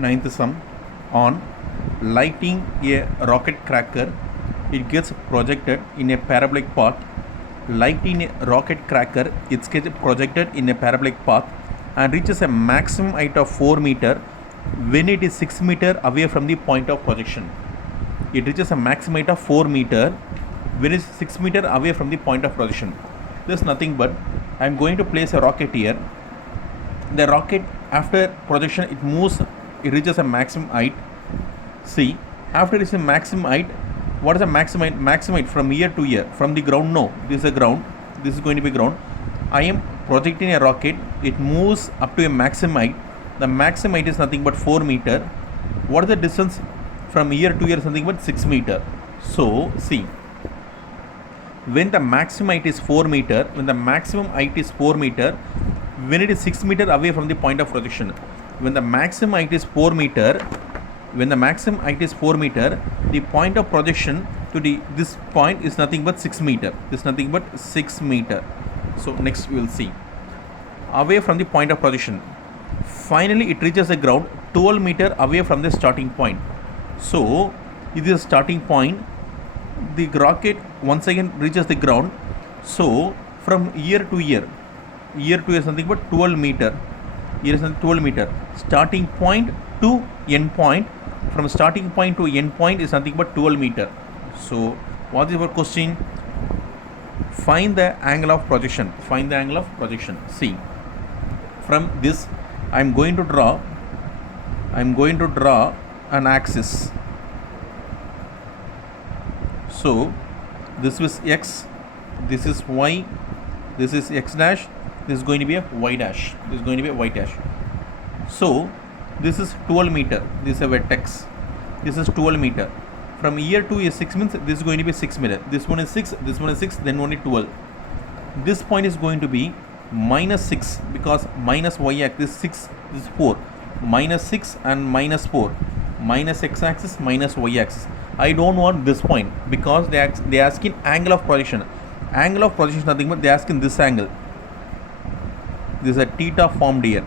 Ninth sum on lighting a rocket cracker. It gets projected in a parabolic path. Lighting a rocket cracker, it gets projected in a parabolic path and reaches a maximum height of 4 meter when it is 6 meter away from the point of projection. It reaches a maximum height of 4 meter when it is 6 meter away from the point of projection. This is nothing but I am going to place a rocket here. The rocket, after projection, it moves, it reaches a maximum height. See, after it is a maximum height, what is the maximum height? Maximum height from here to here. From the ground, no, this is a ground, this is going to be ground. I am projecting a rocket, it moves up to a maximum height. The maximum height is nothing but 4 meter. What is the distance from here to here? Something but 6 meter. So, see, when the maximum height is 4 meter, when the maximum height is 4 meter, when it is 6 meter away from the point of projection, when the maximum height is 4 meter, when the maximum height is 4 meter, the point of projection to this point is nothing but 6 meter. This is nothing but 6 meter. So next we will see. Away from the point of projection, finally it reaches the ground 12 meter away from the starting point. So it is a starting point. The rocket once again reaches the ground. So from here to here is something but 12 meter. Here is 12 meter. Starting point to end point. From starting point to end point is nothing but 12 meter. So what is your question? Find the angle of projection. Find the angle of projection. See, from this I am going to draw an axis. So this is x, this is y, this is x dash, this is going to be a y dash, this is going to be a y dash. So this is 12 meter, this is a vertex, this is 12 meter. From here to a 6 means this is going to be 6 meter. This one is 6, this one is 6, then only 12. This point is going to be minus 6 because minus y axis 6, this is 4. Minus 6 and minus 4. Minus x axis, minus y axis. I don't want this point because they asking angle of projection. Angle of projection is nothing but they asking this angle. This is a theta formed here.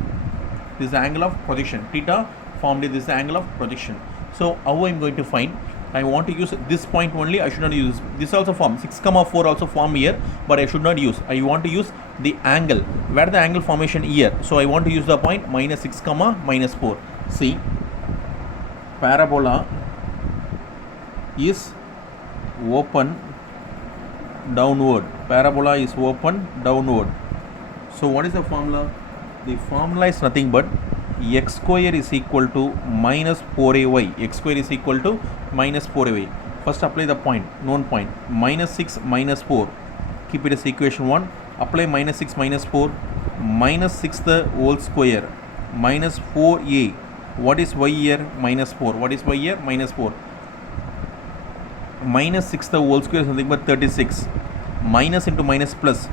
This is the angle of projection. Theta formed here. This is the angle of projection. So how I am going to find? I want to use this point only. I should not use this also form 6, 4 also form here, but I should not use. I want to use the angle. Where the angle formation here? So I want to use the point minus 6, minus 4. See, parabola is open downward. Parabola is open downward. So what is the formula? The formula is nothing but x square is equal to minus 4ay. X square is equal to minus 4ay. First apply the point, known point, minus 6 minus 4. Keep it as equation 1. Apply minus 6 minus 4. Minus 6 the whole square. Minus 4a. What is y here? Minus 4. What is y here? Minus 4. Minus 6 the whole square is nothing but 36. Minus into minus plus.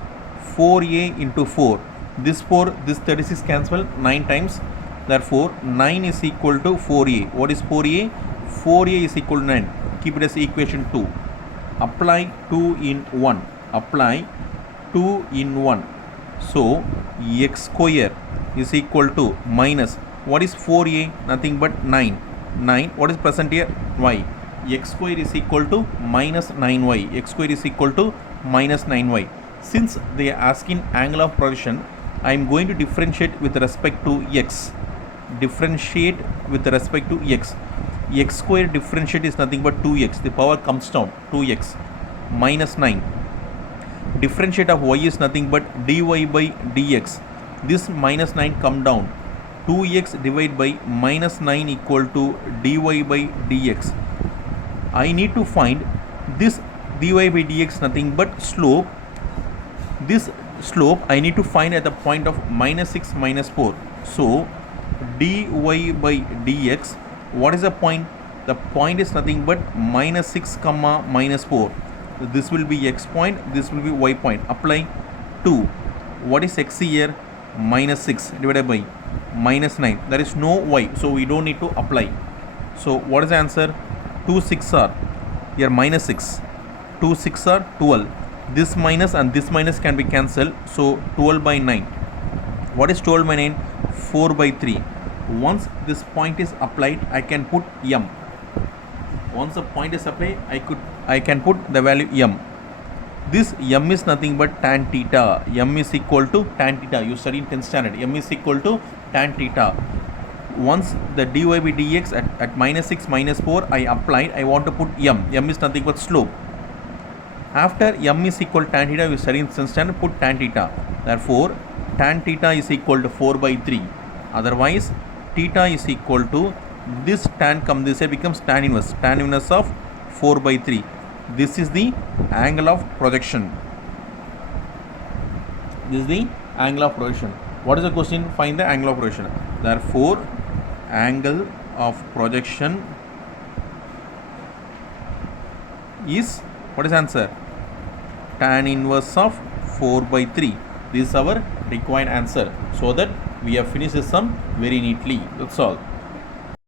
4a into 4. This 4, this 36 cancel 9 times. Therefore, 9 is equal to 4a. What is 4a? 4a is equal to 9. Keep it as equation 2. Apply 2 in 1. Apply 2 in 1. So, x square is equal to minus. What is 4a? Nothing but 9. 9. What is present here? Y. X square is equal to minus 9y. X square is equal to minus 9y. Since they are asking angle of projection, I am going to differentiate with respect to x. Differentiate with respect to x. X square differentiate is nothing but 2x. The power comes down. 2x minus 9. Differentiate of y is nothing but dy by dx. This minus 9 come down. 2x divided by minus 9 equal to dy by dx. I need to find this dy by dx nothing but slope. This slope I need to find at the point of minus 6 minus 4. So dy by dx, what is the point? The point is nothing but minus 6 minus 4. This will be x point, this will be y point. Apply 2. What is x here? Minus 6 divided by minus 9. There is no y, so we don't need to apply. So what is the answer? 2 6 are here minus 6. 2 6 are 12. This minus and this minus can be cancelled. So 12 by 9. What is 12 by 9? 4 by 3. Once this point is applied, I can put m. Once the point is applied, I can put the value m. This m is nothing but tan theta. M is equal to tan theta. You study in 10th standard. M is equal to tan theta. Once the dy by dx at minus 6 minus 4 I applied, I want to put m. M is nothing but slope. After m is equal to tan theta, you study in 10th standard, put tan theta. Therefore, tan theta is equal to 4 by 3. Otherwise, theta is equal to this tan come this side becomes tan inverse of 4 by 3. This is the angle of projection. This is the angle of projection. What is the question? Find the angle of projection. Therefore, angle of projection is, what is answer? Tan inverse of 4 by 3. This is our required answer. So that we have finished this sum very neatly. That's all.